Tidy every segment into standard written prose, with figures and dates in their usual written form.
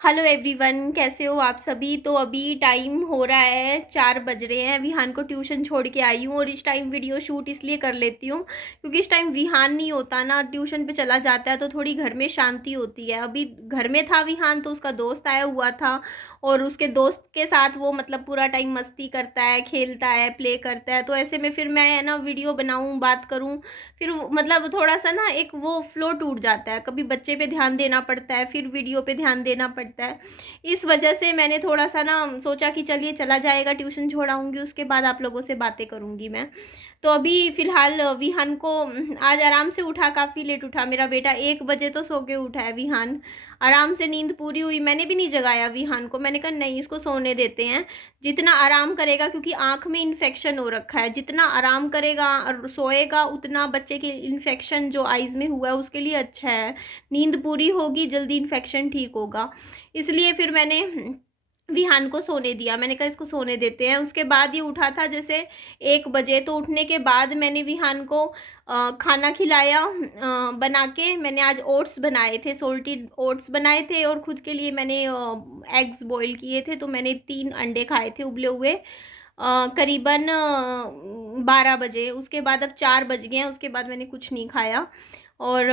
Hello everyone, कैसे हो आप सभी। तो अभी टाइम हो रहा है 4 बज रहे हैं। विहान को ट्यूशन छोड़ के आई हूँ और इस टाइम वीडियो शूट इसलिए कर लेती हूँ क्योंकि इस टाइम विहान नहीं होता ना, ट्यूशन पे चला जाता है तो थोड़ी घर में शांति होती है। अभी घर में था विहान तो उसका दोस्त आया हुआ था और उसके दोस्त के साथ वो मतलब पूरा टाइम मस्ती करता है, खेलता है, प्ले करता है। तो ऐसे में फिर मैं ना वीडियो बनाऊँ, बात करूँ, फिर मतलब थोड़ा सा ना एक वो फ्लो टूट जाता है। कभी बच्चे पे ध्यान देना पड़ता है, फिर वीडियो पे ध्यान देना पड़ता है। इस वजह से मैंने थोड़ा सा ना सोचा कि चलिए चला जाएगा, ट्यूशन छोड़ाऊंगी उसके बाद आप लोगों से बातें करूंगी मैं। तो अभी फ़िलहाल विहान को आज आराम से उठा, काफ़ी लेट उठा मेरा बेटा, 1 बजे तो सो के उठा है विहान। आराम से नींद पूरी हुई, मैंने भी नहीं जगाया विहान को। मैंने कहा नहीं, इसको सोने देते हैं, जितना आराम करेगा, क्योंकि आँख में इन्फेक्शन हो रखा है। जितना आराम करेगा और सोएगा उतना बच्चे के इन्फेक्शन जो आइज़ में हुआ है उसके लिए अच्छा है। नींद पूरी होगी, जल्दी इन्फेक्शन ठीक होगा। इसलिए फिर मैंने विहान को सोने दिया। मैंने कहा इसको सोने देते हैं। उसके बाद ये उठा था जैसे 1 बजे। तो उठने के बाद मैंने विहान को खाना खिलाया। बना के मैंने आज ओट्स बनाए थे, सोल्टेड ओट्स बनाए थे, और खुद के लिए मैंने एग्स बॉईल किए थे। तो मैंने 3 अंडे खाए थे उबले हुए, करीबन 12 बजे। उसके बाद अब 4 बज गए हैं, उसके बाद मैंने कुछ नहीं खाया। और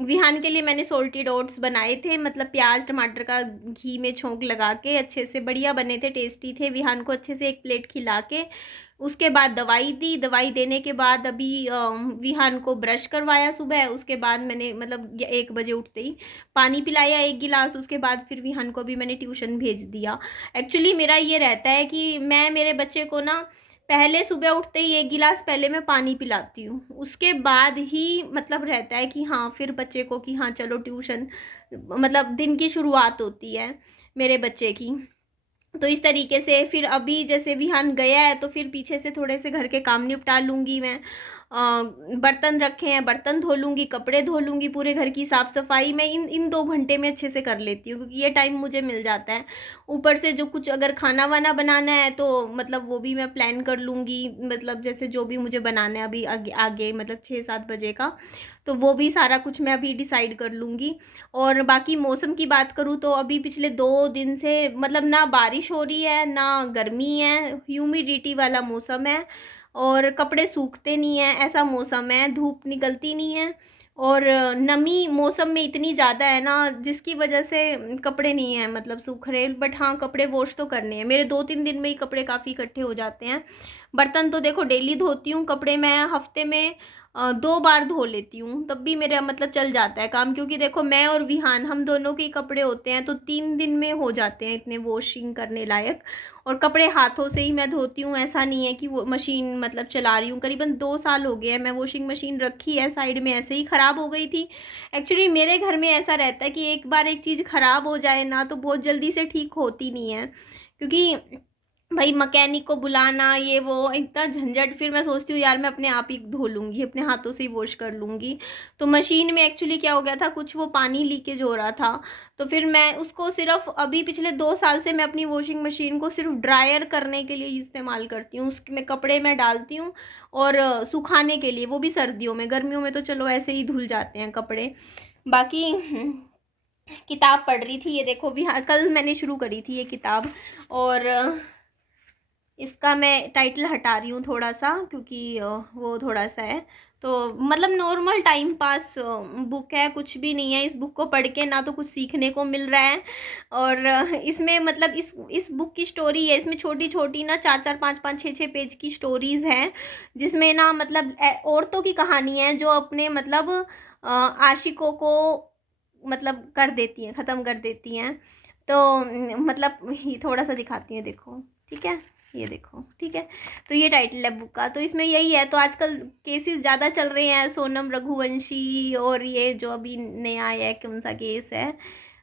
विहान के लिए मैंने सोल्टेड ओट्स बनाए थे, मतलब प्याज टमाटर का घी में छोंक लगा के अच्छे से, बढ़िया बने थे, टेस्टी थे। विहान को अच्छे से एक प्लेट खिला के उसके बाद दवाई दी। दवाई देने के बाद अभी विहान को ब्रश करवाया सुबह। उसके बाद मैंने मतलब 1 बजे उठते ही पानी पिलाया 1 गिलास। उसके बाद फिर विहान को भी मैंने ट्यूशन भेज दिया। एक्चुअली मेरा ये रहता है कि मैं मेरे बच्चे को ना पहले सुबह उठते ही 1 गिलास पहले मैं पानी पिलाती हूँ, उसके बाद ही मतलब रहता है कि हाँ फिर बच्चे को कि हाँ चलो ट्यूशन, मतलब दिन की शुरुआत होती है मेरे बच्चे की। तो इस तरीके से फिर अभी जैसे विहान गया है तो फिर पीछे से थोड़े से घर के काम निपटा लूँगी मैं। बर्तन रखे हैं, बर्तन धो लूँगी, कपड़े धो लूँगी, पूरे घर की साफ़ सफाई मैं इन इन 2 घंटे में अच्छे से कर लेती हूँ क्योंकि ये टाइम मुझे मिल जाता है। ऊपर से जो कुछ अगर खाना वाना बनाना है तो मतलब वो भी मैं प्लान कर लूँगी, मतलब जैसे जो भी मुझे बनाना है अभी आगे आगे मतलब 6-7 बजे का, तो वो भी सारा कुछ मैं अभी डिसाइड कर लूँगी। और बाकी मौसम की बात करूँ तो अभी पिछले 2 दिन से मतलब ना बारिश हो रही है ना गर्मी है, ह्यूमिडिटी वाला मौसम है और कपड़े सूखते नहीं हैं, ऐसा मौसम है। धूप निकलती नहीं है और नमी मौसम में इतनी ज़्यादा है ना जिसकी वजह से कपड़े नहीं हैं मतलब सूख रहे। बट हाँ, कपड़े वॉश तो करने हैं मेरे, 2-3 दिन में ही कपड़े काफ़ी इकट्ठे हो जाते हैं। बर्तन तो देखो डेली धोती हूँ, कपड़े मैं हफ्ते में 2 बार धो लेती हूँ, तब भी मेरा मतलब चल जाता है काम, क्योंकि देखो मैं और विहान हम दोनों के ही कपड़े होते हैं तो 3 दिन में हो जाते हैं इतने वॉशिंग करने लायक। और कपड़े हाथों से ही मैं धोती हूँ, ऐसा नहीं है कि वो मशीन मतलब चला रही हूँ। करीबन 2 साल हो गए हैं, मैं वॉशिंग मशीन रखी है साइड में, ऐसे ही ख़राब हो गई थी। एक्चुअली मेरे घर में ऐसा रहता है कि एक बार एक चीज़ ख़राब हो जाए ना तो बहुत जल्दी से ठीक होती नहीं है, क्योंकि भाई मैकेनिक को बुलाना ये वो इतना झंझट। फिर मैं सोचती हूँ यार मैं अपने आप ही धो लूँगी, अपने हाथों से ही वॉश कर लूँगी। तो मशीन में एक्चुअली क्या हो गया था, कुछ वो पानी लीकेज हो रहा था। तो फिर मैं उसको सिर्फ अभी पिछले 2 साल से मैं अपनी वॉशिंग मशीन को सिर्फ ड्रायर करने के लिए इस्तेमाल करती हूँ। उसमें कपड़े मैं डालती हूँ और सुखाने के लिए, वो भी सर्दियों में। गर्मियों में तो चलो ऐसे ही धुल जाते हैं कपड़े। बाकी किताब पढ़ रही थी, ये देखो भी, हाँ कल मैंने शुरू करी थी ये किताब। और इसका मैं टाइटल हटा रही हूँ थोड़ा सा क्योंकि वो थोड़ा सा है, तो मतलब नॉर्मल टाइम पास बुक है, कुछ भी नहीं है। इस बुक को पढ़ के ना तो कुछ सीखने को मिल रहा है और इसमें मतलब इस बुक की स्टोरी है, इसमें छोटी छोटी ना 4-4 5-5 6-6 पेज की स्टोरीज़ हैं, जिसमें ना मतलब औरतों की कहानी है जो अपने मतलब आशिकों को मतलब कर देती हैं, ख़त्म कर देती हैं। तो मतलब ये थोड़ा सा दिखाती हैं, देखो ठीक है, ये देखो ठीक है। तो ये टाइटल है बुक का, तो इसमें यही है। तो आजकल केसेस ज़्यादा चल रहे हैं, सोनम रघुवंशी और ये जो अभी नया आया है, कौन सा केस है,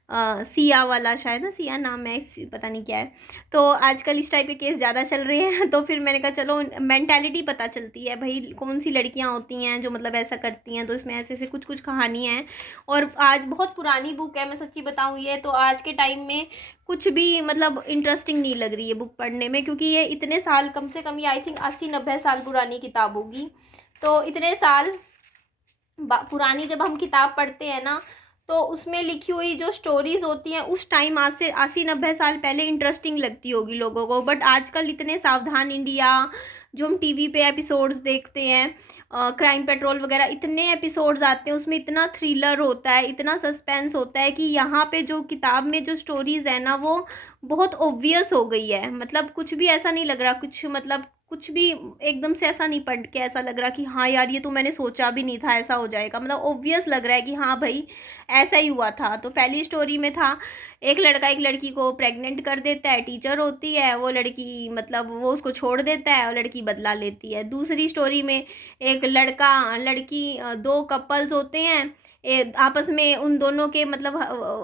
सिया वाला, शायद ना सिया नाम है, पता नहीं क्या है। तो आजकल इस टाइप के केस ज़्यादा चल रहे हैं। तो फिर मैंने कहा चलो मेंटालिटी पता चलती है भाई कौन सी लड़कियां होती हैं जो मतलब ऐसा करती हैं। तो इसमें ऐसे ऐसे कुछ कुछ कहानियाँ हैं और आज बहुत पुरानी बुक है, मैं सच्ची बताऊँ ये तो आज के टाइम में कुछ भी मतलब इंटरेस्टिंग नहीं लग रही है बुक पढ़ने में, क्योंकि ये इतने साल, कम से कम ये आई थिंक 80-90 साल पुरानी किताब होगी। तो इतने साल पुरानी जब हम किताब पढ़ते हैं ना तो उसमें लिखी हुई जो स्टोरीज़ होती हैं उस टाइम आज से 80-90 साल पहले इंटरेस्टिंग लगती होगी लोगों को, बट आजकल इतने सावधान इंडिया जो हम टीवी पे एपिसोड्स देखते हैं, क्राइम पेट्रोल वगैरह इतने एपिसोड्स आते हैं, उसमें इतना थ्रिलर होता है, इतना सस्पेंस होता है कि यहाँ पे जो किताब में जो स्टोरीज़ है ना वो बहुत ऑब्वियस हो गई है। मतलब कुछ भी ऐसा नहीं लग रहा, कुछ मतलब कुछ भी एकदम से ऐसा नहीं पढ़ के ऐसा लग रहा कि हाँ यार ये तो मैंने सोचा भी नहीं था ऐसा हो जाएगा। मतलब ऑब्वियस लग रहा है कि हाँ भाई ऐसा ही हुआ था। तो पहली स्टोरी में था एक लड़का एक लड़की को प्रेग्नेंट कर देता है, टीचर होती है वो लड़की, मतलब वो उसको छोड़ देता है और लड़की बदला लेती है। दूसरी स्टोरी में एक लड़का लड़की, दो कपल्स होते हैं, आपस में उन दोनों के मतलब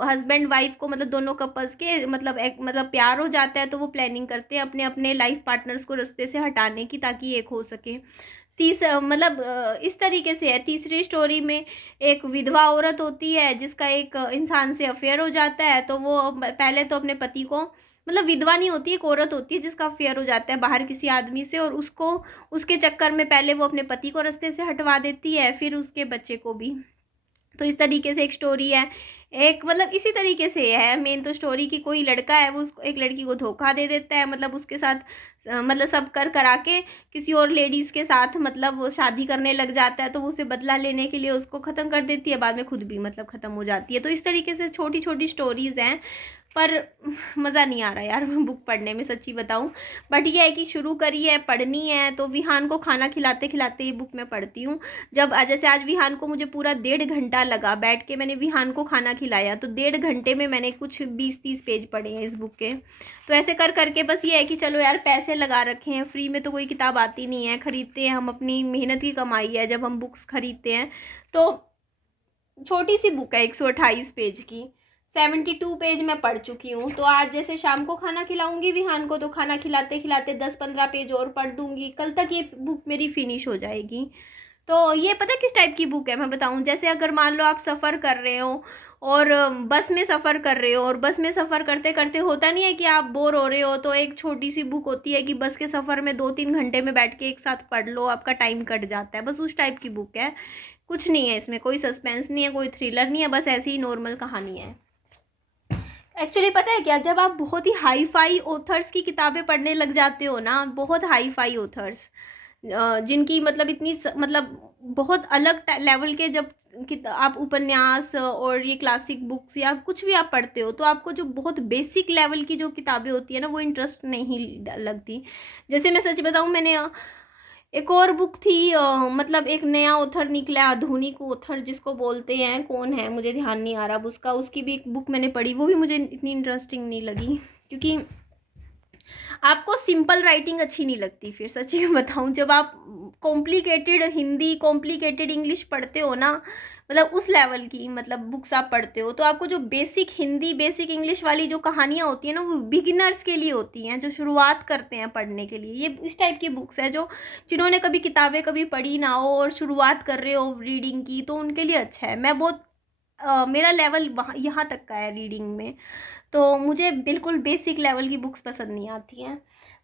हस्बैंड वाइफ को, मतलब दोनों कपल्स के मतलब एक मतलब प्यार हो जाता है, तो वो प्लानिंग करते हैं अपने अपने लाइफ पार्टनर्स को रास्ते से हटाने की ताकि एक हो सके। मतलब इस तरीके से है। तीसरी स्टोरी में एक विधवा औरत होती है जिसका एक इंसान से अफेयर हो जाता है, तो वो पहले तो अपने पति को, मतलब विधवा नहीं होती, एक औरत होती है जिसका अफेयर हो जाता है बाहर किसी आदमी से, और उसको उसके चक्कर में पहले वो अपने पति को रास्ते से हटवा देती है, फिर उसके बच्चे को भी। तो इस तरीके से एक स्टोरी है। एक मतलब इसी तरीके से है मेन तो स्टोरी की, कोई लड़का है वो उसको एक लड़की को धोखा दे देता है, मतलब उसके साथ मतलब सब कर करा के किसी और लेडीज़ के साथ मतलब वो शादी करने लग जाता है, तो वो उसे बदला लेने के लिए उसको ख़त्म कर देती है, बाद में खुद भी मतलब ख़त्म हो जाती है। तो इस तरीके से छोटी छोटी स्टोरीज़ हैं, पर मज़ा नहीं आ रहा यार बुक पढ़ने में, सच्ची बताऊं। बट ये है कि शुरू करी है, पढ़नी है, तो विहान को खाना खिलाते खिलाते ये बुक मैं पढ़ती हूँ। जब जैसे आज विहान को मुझे पूरा 1.5 घंटा लगा बैठ के, मैंने विहान को खाना खिलाया, तो 1.5 घंटे में मैंने कुछ 20-30 पेज पढ़े हैं इस बुक के। तो ऐसे कर करके बस ये है कि चलो यार पैसे लगा रखे हैं, फ्री में तो कोई किताब आती नहीं है, ख़रीदते हैं हम, अपनी मेहनत की कमाई है जब हम बुक्स ख़रीदते हैं। तो छोटी सी बुक है 128 पेज की, 72 पेज मैं पढ़ चुकी हूँ। तो आज जैसे शाम को खाना खिलाऊंगी विहान को, तो खाना खिलाते खिलाते 10-15 पेज और पढ़ दूंगी, कल तक ये बुक मेरी फिनिश हो जाएगी। तो ये पता किस टाइप की बुक है मैं बताऊँ, जैसे अगर मान लो आप सफ़र कर रहे हो और बस में सफ़र कर रहे हो, और बस में सफ़र करते करते होता नहीं है कि आप बोर हो रहे हो, तो एक छोटी सी बुक होती है कि बस के सफ़र में 2-3 घंटे में बैठ के एक साथ पढ़ लो, आपका टाइम कट जाता है, बस उस टाइप की बुक है। कुछ नहीं है इसमें, कोई सस्पेंस नहीं है, कोई थ्रिलर नहीं है, बस ऐसी ही नॉर्मल कहानी है। एक्चुअली पता है क्या, जब आप बहुत ही हाई फाई ऑथर्स की किताबें पढ़ने लग जाते हो ना, बहुत हाई फाई ऑथर्स जिनकी मतलब मतलब बहुत अलग लेवल के, जब आप उपन्यास और ये क्लासिक बुक्स या कुछ भी आप पढ़ते हो, तो आपको जो बहुत बेसिक लेवल की जो किताबें होती है ना वो इंटरेस्ट नहीं लगती। जैसे मैं सच बताऊँ, मैंने एक और बुक थी, मतलब एक नया ऑथर निकला, आधुनिक ऑथर जिसको बोलते हैं, कौन है मुझे ध्यान नहीं आ रहा अब उसका, उसकी भी एक बुक मैंने पढ़ी, वो भी मुझे इतनी इंटरेस्टिंग नहीं लगी, क्योंकि आपको सिंपल राइटिंग अच्छी नहीं लगती। फिर सच्ची बताऊं, जब आप कॉम्प्लिकेटेड हिंदी कॉम्प्लिकेटेड इंग्लिश पढ़ते हो ना, मतलब उस लेवल की मतलब बुक्स आप पढ़ते हो, तो आपको जो बेसिक हिंदी बेसिक इंग्लिश वाली जो कहानियाँ होती हैं ना, वो बिगिनर्स के लिए होती हैं, जो शुरुआत करते हैं पढ़ने के लिए। ये इस टाइप की बुक्स है जो जिन्होंने कभी किताबें कभी पढ़ी ना हो और शुरुआत कर रहे हो रीडिंग की, तो उनके लिए अच्छा है। मैं बहुत मेरा लेवल वहाँ यहाँ तक का है रीडिंग में, तो मुझे बिल्कुल बेसिक लेवल की बुक्स पसंद नहीं आती हैं।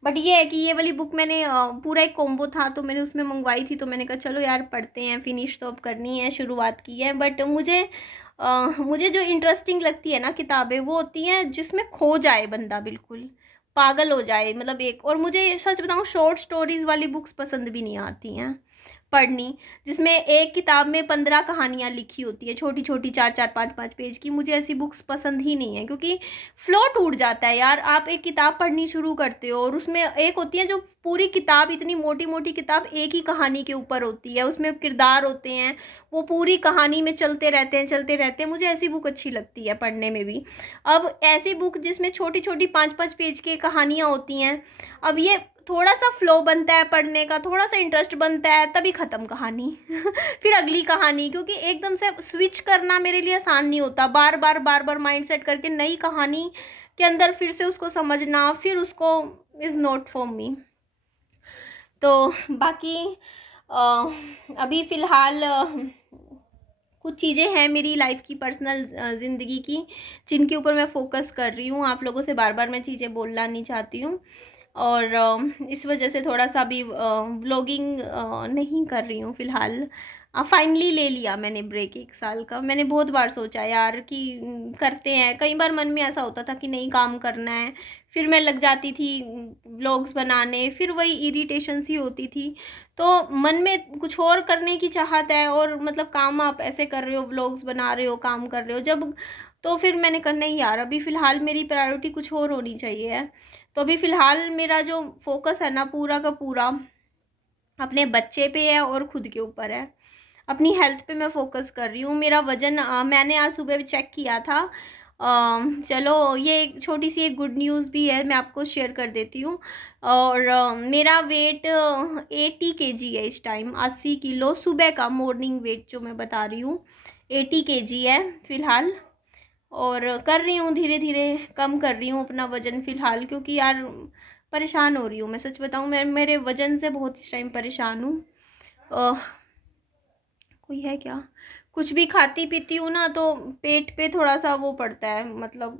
बट ये है कि ये वाली बुक मैंने पूरा एक कॉम्बो था तो मैंने उसमें मंगवाई थी, तो मैंने कहा चलो यार पढ़ते हैं, फिनिश तो अब करनी है, शुरुआत की है। बट मुझे जो इंटरेस्टिंग लगती है ना किताबें, वो होती हैं जिसमें खो जाए बंदा, बिल्कुल पागल हो जाए, मतलब एक। और मुझे सच बताऊँ, शॉर्ट स्टोरीज़ वाली बुक्स पसंद भी नहीं आती हैं पढ़नी, जिसमें एक किताब में 15 कहानियाँ लिखी होती है, छोटी छोटी 4-4 5-5 पेज की। मुझे ऐसी बुक्स पसंद ही नहीं है, क्योंकि फ्लो टूट जाता है यार। आप एक किताब पढ़नी शुरू करते हो और उसमें एक होती है जो पूरी किताब, इतनी मोटी मोटी किताब एक ही कहानी के ऊपर होती है, उसमें किरदार होते हैं, वो पूरी कहानी में चलते रहते हैं चलते रहते हैं। मुझे ऐसी बुक अच्छी लगती है पढ़ने में भी। अब ऐसी बुक जिसमें छोटी छोटी 5-5 पेज की कहानियाँ होती हैं, अब ये थोड़ा सा फ्लो बनता है पढ़ने का, थोड़ा सा इंटरेस्ट बनता है, तभी ख़त्म कहानी फिर अगली कहानी, क्योंकि एकदम से स्विच करना मेरे लिए आसान नहीं होता, बार बार माइंड सेट करके नई कहानी के अंदर फिर से उसको समझना, फिर उसको इज़ नॉट फॉर मी। तो बाकी अभी फ़िलहाल कुछ चीज़ें हैं मेरी लाइफ की, पर्सनल ज़िंदगी की, जिनके ऊपर मैं फ़ोकस कर रही हूँ। आप लोगों से बार बार मैं चीज़ें बोलना नहीं चाहती हूँ, और इस वजह से थोड़ा सा भी व्लॉगिंग नहीं कर रही हूँ फ़िलहाल। फाइनली ले लिया मैंने ब्रेक 1 साल का। मैंने बहुत बार सोचा यार कि करते हैं, कई बार मन में ऐसा होता था कि नहीं काम करना है, फिर मैं लग जाती थी व्लॉग्स बनाने, फिर वही इरिटेशन सी होती थी। तो मन में कुछ और करने की चाहत है, और मतलब काम आप ऐसे कर रहे हो, व्लॉग्स बना रहे हो, काम कर रहे हो जब, तो फिर मैंने कहा नहीं यार, अभी फ़िलहाल मेरी प्रायोरिटी कुछ और होनी चाहिए है। तो अभी फ़िलहाल मेरा जो फोकस है ना पूरा का पूरा अपने बच्चे पे है और खुद के ऊपर है। अपनी हेल्थ पे मैं फ़ोकस कर रही हूँ। मेरा वज़न मैंने आज सुबह भी चेक किया था। चलो ये एक छोटी सी एक गुड न्यूज़ भी है, मैं आपको शेयर कर देती हूँ। और मेरा वेट 80 केजी है इस टाइम, 80 किलो सुबह का मॉर्निंग वेट जो मैं बता रही हूँ, 80 केजी है फ़िलहाल। और कर रही हूँ धीरे धीरे, कम कर रही हूँ अपना वज़न फ़िलहाल, क्योंकि यार परेशान हो रही हूँ। मैं सच बताऊँ, मैं मेरे वज़न से बहुत इस टाइम परेशान हूँ। कोई है क्या? कुछ भी खाती पीती हूँ ना तो पेट पे थोड़ा सा वो पड़ता है, मतलब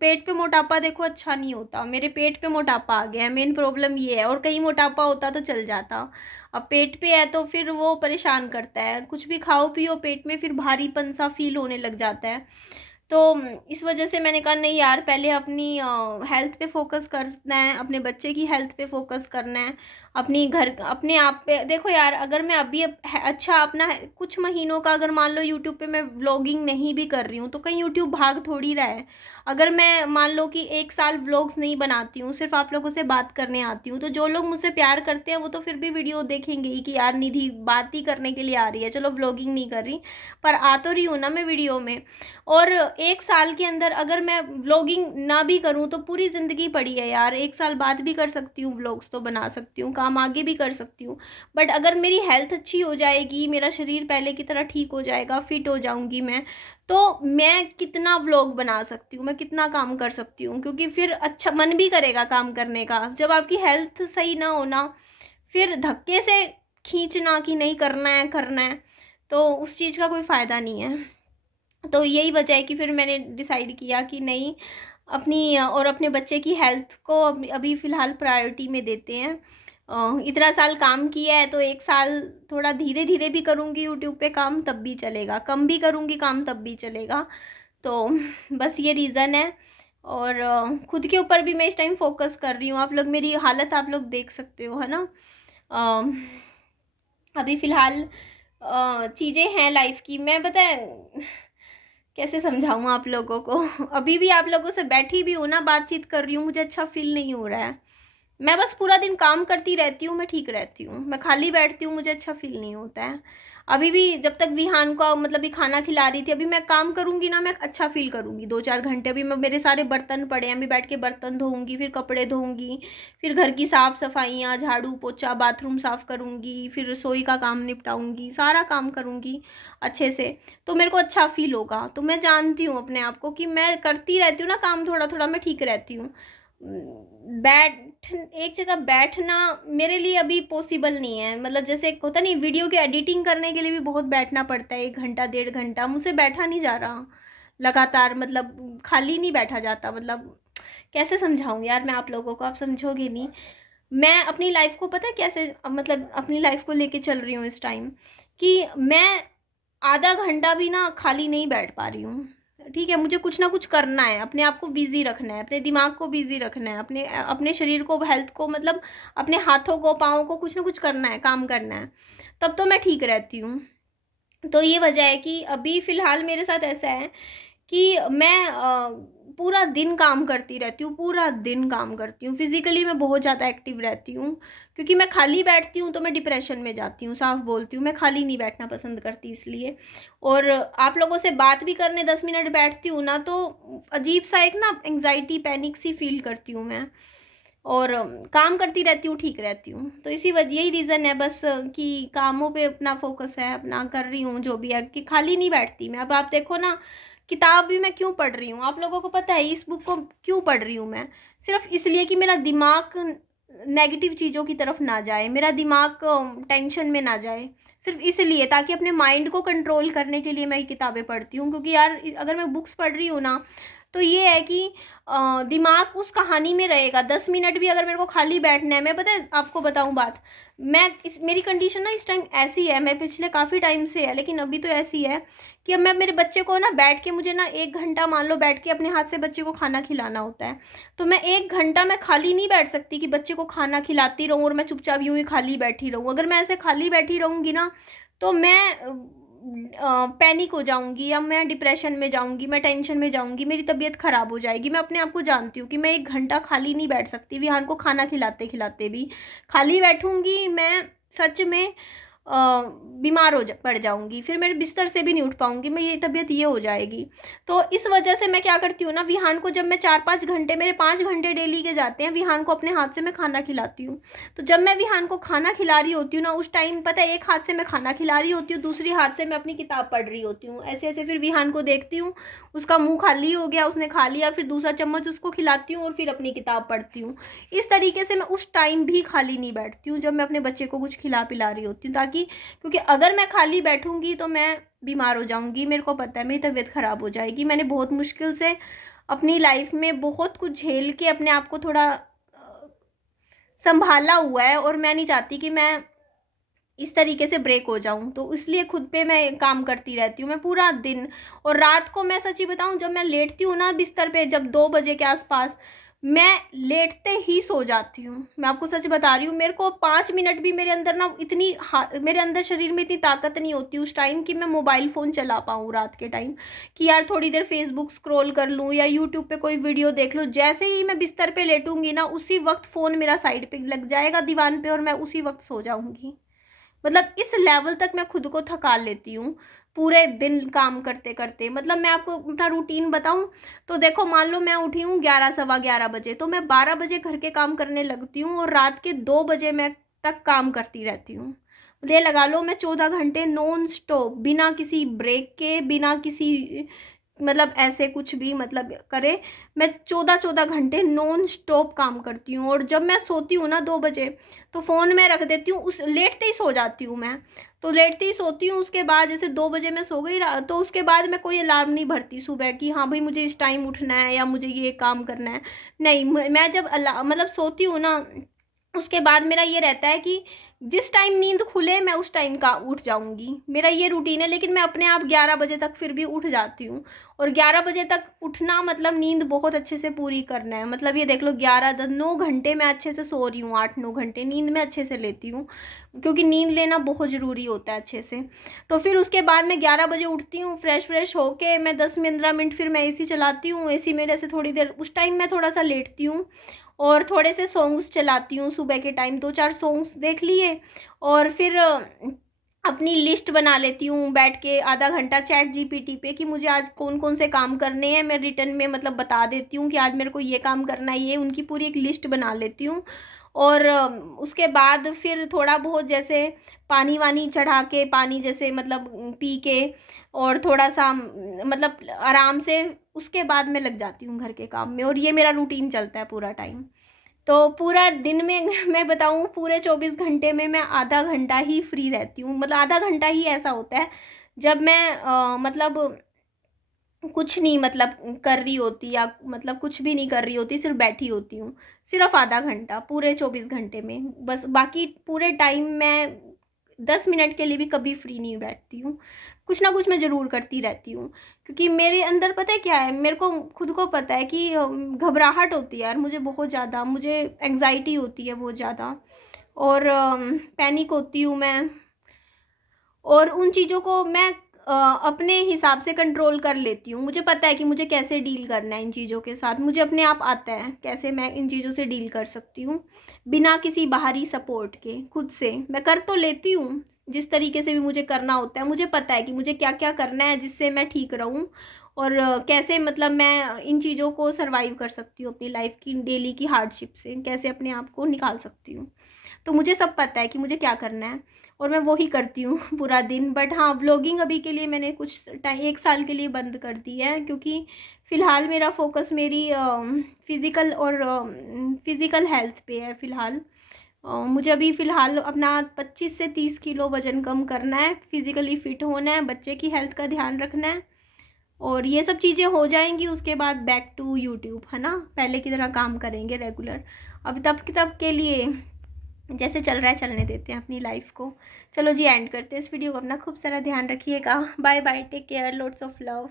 पेट पे मोटापा देखो अच्छा नहीं होता, मेरे पेट पे मोटापा आ गया है, मेन प्रॉब्लम ये है। और कहीं मोटापा होता तो चल जाता, अब पेट पे है तो फिर वो परेशान करता है। कुछ भी खाओ पियो पेट में फिर भारीपन सा फील होने लग जाता है। तो इस वजह से मैंने कहा नहीं यार, पहले अपनी हेल्थ पे फोकस करना है, अपने बच्चे की हेल्थ पे फोकस करना है, अपनी घर अपने आप पे। देखो यार, अगर मैं अभी अच्छा अपना कुछ महीनों का अगर मान लो यूट्यूब पे मैं व्लॉगिंग नहीं भी कर रही हूँ तो कहीं यूट्यूब भाग थोड़ी रहा है। अगर मैं मान लो कि 1 साल व्लॉग्स नहीं बनाती हूँ, सिर्फ आप लोगों से बात करने आती हूँ, तो जो लोग मुझसे प्यार करते हैं वो तो फिर भी वीडियो देखेंगे ही कि यार निधि बात ही करने के लिए आ रही है, चलो व्लॉगिंग नहीं कर रही पर आ तो रही हूँ ना मैं वीडियो में। और 1 साल के अंदर अगर मैं व्लॉगिंग ना भी करूँ तो पूरी ज़िंदगी पड़ी है यार, 1 साल बाद भी कर सकती हूँ, व्लॉग्स तो बना सकती हूँ, काम आगे भी कर सकती हूँ। बट अगर मेरी हेल्थ अच्छी हो जाएगी, मेरा शरीर पहले की तरह ठीक हो जाएगा, फिट हो जाऊँगी मैं, तो मैं कितना व्लॉग बना सकती हूँ, मैं कितना काम कर सकती हूँ, क्योंकि फिर अच्छा मन भी करेगा काम करने का। जब आपकी हेल्थ सही ना हो ना, फिर धक्के से खींचना कि नहीं करना है करना है, तो उस चीज़ का कोई फ़ायदा नहीं है। तो यही वजह है कि फिर मैंने डिसाइड किया कि नहीं, अपनी और अपने बच्चे की हेल्थ को अभी फ़िलहाल प्रायोरिटी में देते हैं। इतना साल काम किया है तो 1 साल थोड़ा धीरे धीरे भी करूँगी यूट्यूब पे काम तब भी चलेगा, कम भी करूँगी काम तब भी चलेगा। तो बस ये रीज़न है। और खुद के ऊपर भी मैं इस टाइम फ़ोकस कर रही हूँ। आप लोग मेरी हालत आप लोग देख सकते हो, है ना। अभी फ़िलहाल चीज़ें हैं लाइफ की, मैं पता है कैसे समझाऊँ आप लोगों को। अभी भी आप लोगों से बैठी भी हूँ ना, बातचीत कर रही हूँ, मुझे अच्छा फील नहीं हो रहा है। मैं बस पूरा दिन काम करती रहती हूँ, मैं ठीक रहती हूँ, मैं खाली बैठती हूँ, मुझे अच्छा फील नहीं होता है। अभी भी जब तक विहान को मतलब भी खाना खिला रही थी, अभी मैं काम करूँगी ना, मैं अच्छा फील करूँगी 2-4 घंटे। अभी मैं, मेरे सारे बर्तन पड़े हैं, अभी बैठ के बर्तन धोऊँगी, फिर कपड़े धोऊँगी, फिर घर की साफ़ सफाइयाँ, झाड़ू पोछा, बाथरूम साफ़ करूँगी, फिर रसोई का काम निपटाऊँगी, सारा काम करूँगी अच्छे से, तो मेरे को अच्छा फील होगा। तो मैं जानती हूँ अपने आप को कि मैं करती रहती हूँ ना काम थोड़ा थोड़ा, मैं ठीक रहती हूँ। एक जगह बैठना मेरे लिए अभी पॉसिबल नहीं है। मतलब जैसे एक होता नहीं, वीडियो की एडिटिंग करने के लिए भी बहुत बैठना पड़ता है, 1 घंटा 1.5 घंटा, मुझसे बैठा नहीं जा रहा लगातार, मतलब खाली नहीं बैठा जाता। मतलब कैसे समझाऊँ यार मैं आप लोगों को, आप समझोगे नहीं। मैं अपनी लाइफ को पता है कैसे, मतलब अपनी लाइफ को लेके चल रही हूँ इस टाइम, कि मैं आधा घंटा भी ना खाली नहीं बैठ पा रही हूँ। ठीक है, मुझे कुछ ना कुछ करना है, अपने आप को बिजी रखना है, अपने दिमाग को बिजी रखना है, अपने अपने शरीर को, हेल्थ को, मतलब अपने हाथों को, पाँव को कुछ ना कुछ करना है, काम करना है, तब तो मैं ठीक रहती हूँ। तो ये वजह है कि अभी फ़िलहाल मेरे साथ ऐसा है कि मैं पूरा दिन काम करती रहती हूँ, पूरा दिन काम करती हूँ। फिज़िकली मैं बहुत ज़्यादा एक्टिव रहती हूँ, क्योंकि मैं खाली बैठती हूँ तो मैं डिप्रेशन में जाती हूँ, साफ बोलती हूँ। मैं खाली नहीं बैठना पसंद करती इसलिए। और आप लोगों से बात भी करने 10 मिनट बैठती हूँ ना, तो अजीब सा एक ना एंग्जाइटी, पैनिक सी फील करती हूँ मैं। और काम करती रहती हूँ, ठीक रहती हूँ। तो इसी वजह, यही रीज़न है बस कि कामों पे अपना फ़ोकस है, अपना कर रही हूँ जो भी है, कि खाली नहीं बैठती मैं। अब आप देखो ना, किताब भी मैं क्यों पढ़ रही हूँ, आप लोगों को पता है इस बुक को क्यों पढ़ रही हूँ मैं? सिर्फ इसलिए कि मेरा दिमाग नेगेटिव चीज़ों की तरफ ना जाए, मेरा दिमाग टेंशन में ना जाए, सिर्फ इसलिए, ताकि अपने माइंड को कंट्रोल करने के लिए मैं ये किताबें पढ़ती हूँ। क्योंकि यार अगर मैं बुक्स पढ़ रही हूँ ना, तो ये है कि दिमाग उस कहानी में रहेगा। 10 मिनट भी अगर मेरे को खाली बैठना है, मैं पता है आपको बताऊं बात, मेरी कंडीशन ना इस टाइम ऐसी है, मैं पिछले काफ़ी टाइम से है लेकिन अभी तो ऐसी है कि अब मैं मेरे बच्चे को ना बैठ के, मुझे ना 1 घंटा मान लो बैठ के अपने हाथ से बच्चे को खाना खिलाना होता है। तो मैं 1 घंटा मैं खाली नहीं बैठ सकती कि बच्चे को खाना खिलाती रहूँ और मैं चुपचाप यूं ही खाली बैठी रहूँ। अगर मैं ऐसे खाली बैठी रहूँगी ना तो मैं पैनिक हो जाऊंगी, या मैं डिप्रेशन में जाऊंगी, मैं टेंशन में जाऊंगी, मेरी तबीयत ख़राब हो जाएगी। मैं अपने आप को जानती हूँ कि मैं 1 घंटा खाली नहीं बैठ सकती। विहान को खाना खिलाते खिलाते भी खाली बैठूंगी मैं, सच में बीमार पड़ जाऊंगी, फिर मेरे बिस्तर से भी नहीं उठ पाऊंगी मैं, ये तबीयत ये हो जाएगी। तो इस वजह से मैं क्या करती हूँ ना, विहान को जब मैं 4-5 घंटे, मेरे 5 घंटे डेली के जाते हैं, विहान को अपने हाथ से मैं खाना खिलाती हूँ। तो जब मैं विहान को खाना खिला रही होती हूँ ना, उस टाइम पता है एक हाथ से मैं खाना खिला रही होती हूँ, दूसरी हाथ से मैं अपनी किताब पढ़ रही होती हूँ, ऐसे ऐसे। फिर विहान को देखती हूँ, उसका मुंह खाली हो गया, उसने खा लिया, फिर दूसरा चम्मच उसको खिलाती हूँ और फिर अपनी किताब पढ़ती हूँ। इस तरीके से मैं उस टाइम भी खाली नहीं बैठती हूँ जब मैं अपने बच्चे को कुछ खिला पिला रही होती हूँ, ताकि, क्योंकि अगर मैं खाली बैठूंगी तो मैं बीमार हो जाऊंगी, मेरे को पता है मेरी तबीयत ख़राब हो जाएगी। मैंने बहुत मुश्किल से अपनी लाइफ में बहुत कुछ झेल के अपने आप को थोड़ा संभाला हुआ है, और मैं नहीं चाहती कि मैं इस तरीके से ब्रेक हो जाऊं। तो इसलिए खुद पे मैं काम करती रहती हूँ मैं पूरा दिन। और रात को मैं सच्ची बताऊं, जब मैं लेटती हूँ ना बिस्तर पे, जब 2 बजे के आसपास, मैं लेटते ही सो जाती हूँ। मैं आपको सच बता रही हूँ, मेरे को 5 मिनट भी मेरे अंदर ना इतनी मेरे अंदर शरीर में इतनी ताकत नहीं होती उस टाइम कि मैं मोबाइल फ़ोन चला पाऊँ रात के टाइम, कि यार थोड़ी देर फेसबुक स्क्रॉल कर लूँ या यूट्यूब पे कोई वीडियो देख लूँ। जैसे ही मैं बिस्तर पे लेटूंगी ना, उसी वक्त फ़ोन मेरा साइड पे लग जाएगा दीवान पे और मैं उसी वक्त सो जाऊँगी। मतलब इस लेवल तक मैं खुद को थका लेती हूँ पूरे दिन काम करते करते। मतलब मैं आपको अपना रूटीन बताऊँ तो देखो, मान लो मैं उठी हूँ 11 सवा 11 बजे, तो मैं 12 बजे घर के काम करने लगती हूँ और रात के 2 बजे मैं तक काम करती रहती हूँ। ये लगा लो मैं 14 घंटे नॉन स्टॉप, बिना किसी ब्रेक के, बिना किसी मतलब ऐसे कुछ भी मतलब करे, मैं 14-14 घंटे नॉन स्टॉप काम करती हूँ। और जब मैं सोती हूँ ना 2 बजे, तो फ़ोन में रख देती हूँ, उस लेटते ही सो जाती हूँ मैं। तो लेटते ही सोती हूँ, उसके बाद जैसे 2 बजे मैं सो गई, तो उसके बाद मैं कोई अलार्म नहीं भरती सुबह कि हाँ भाई मुझे इस टाइम उठना है या मुझे ये काम करना है। नहीं, मैं जब मतलब सोती हूँ ना, उसके बाद मेरा ये रहता है कि जिस टाइम नींद खुले मैं उस टाइम का उठ जाऊंगी, मेरा ये रूटीन है। लेकिन मैं अपने आप 11 बजे तक फिर भी उठ जाती हूँ। और 11 बजे तक उठना मतलब नींद बहुत अच्छे से पूरी करना है। मतलब ये देख लो, 9 घंटे मैं अच्छे से सो रही हूँ, 8-9 घंटे नींद मैं अच्छे से लेती हूँ, क्योंकि नींद लेना बहुत ज़रूरी होता है अच्छे से। तो फिर उसके बाद मैं 11 बजे उठती हूँ, फ्रेश होके मैं 10-15 मिनट फिर मैं एसी चलाती हूँ। एसी में जैसे थोड़ी देर उस टाइम मैं थोड़ा सा लेटती हूँ और थोड़े से सॉन्ग्स चलाती हूँ सुबह के टाइम, 2-4 सॉन्ग्स देख लिए। और फिर अपनी लिस्ट बना लेती हूँ बैठ के आधा घंटा चैट जीपीटी पे, कि मुझे आज कौन कौन से काम करने हैं। मैं रिटर्न में मतलब बता देती हूँ कि आज मेरे को ये काम करना है, ये उनकी पूरी एक लिस्ट बना लेती हूँ। और उसके बाद फिर थोड़ा बहुत जैसे पानी वानी चढ़ा के, पानी जैसे मतलब पी के, और थोड़ा सा मतलब आराम से, उसके बाद मैं लग जाती हूँ घर के काम में। और ये मेरा रूटीन चलता है पूरा टाइम। तो पूरा दिन में मैं बताऊँ, पूरे 24 घंटे में मैं आधा घंटा ही फ्री रहती हूँ। मतलब आधा घंटा ही ऐसा होता है जब मैं मतलब कुछ नहीं मतलब कर रही होती, या मतलब कुछ भी नहीं कर रही होती, सिर्फ बैठी होती हूँ। सिर्फ आधा घंटा पूरे 24 घंटे में बस। बाकी पूरे टाइम मैं 10 मिनट के लिए भी कभी फ्री नहीं बैठती हूँ। कुछ ना कुछ मैं ज़रूर करती रहती हूँ, क्योंकि मेरे अंदर पता है क्या है, मेरे को खुद को पता है कि घबराहट होती है यार मुझे बहुत ज़्यादा, मुझे एंग्जाइटी होती है बहुत ज़्यादा, और पैनिक होती हूँ मैं। और उन चीज़ों को मैं अपने हिसाब से कंट्रोल कर लेती हूँ। मुझे पता है कि मुझे कैसे डील करना है इन चीज़ों के साथ, मुझे अपने आप आता है कैसे मैं इन चीज़ों से डील कर सकती हूँ बिना किसी बाहरी सपोर्ट के। खुद से मैं कर तो लेती हूँ जिस तरीके से भी मुझे करना होता है। मुझे पता है कि मुझे क्या क्या करना है जिससे मैं ठीक रहूँ, और कैसे मतलब मैं इन चीज़ों को सर्वाइव कर सकती हूँ अपनी लाइफ की डेली की हार्डशिप से, कैसे अपने आप को निकाल सकती हूँ। तो मुझे सब पता है कि मुझे क्या करना है, और मैं वो ही करती हूँ पूरा दिन। बट हाँ, व्लॉगिंग अभी के लिए मैंने कुछ टाइम, 1 साल के लिए बंद कर दी है, क्योंकि फ़िलहाल मेरा फोकस मेरी फिज़िकल हेल्थ पे है फ़िलहाल। मुझे अभी फ़िलहाल अपना 25 से 30 किलो वज़न कम करना है, फिज़िकली फ़िट होना है, बच्चे की हेल्थ का ध्यान रखना है, और ये सब चीज़ें हो जाएंगी, उसके बाद बैक टू यूट्यूब, है ना, पहले की तरह काम करेंगे रेगुलर। अब तब के लिए जैसे चल रहा है चलने देते हैं अपनी लाइफ को। चलो जी, एंड करते हैं इस वीडियो को। अपना खूब सारा ध्यान रखिएगा। Bye bye, take care, loads of love.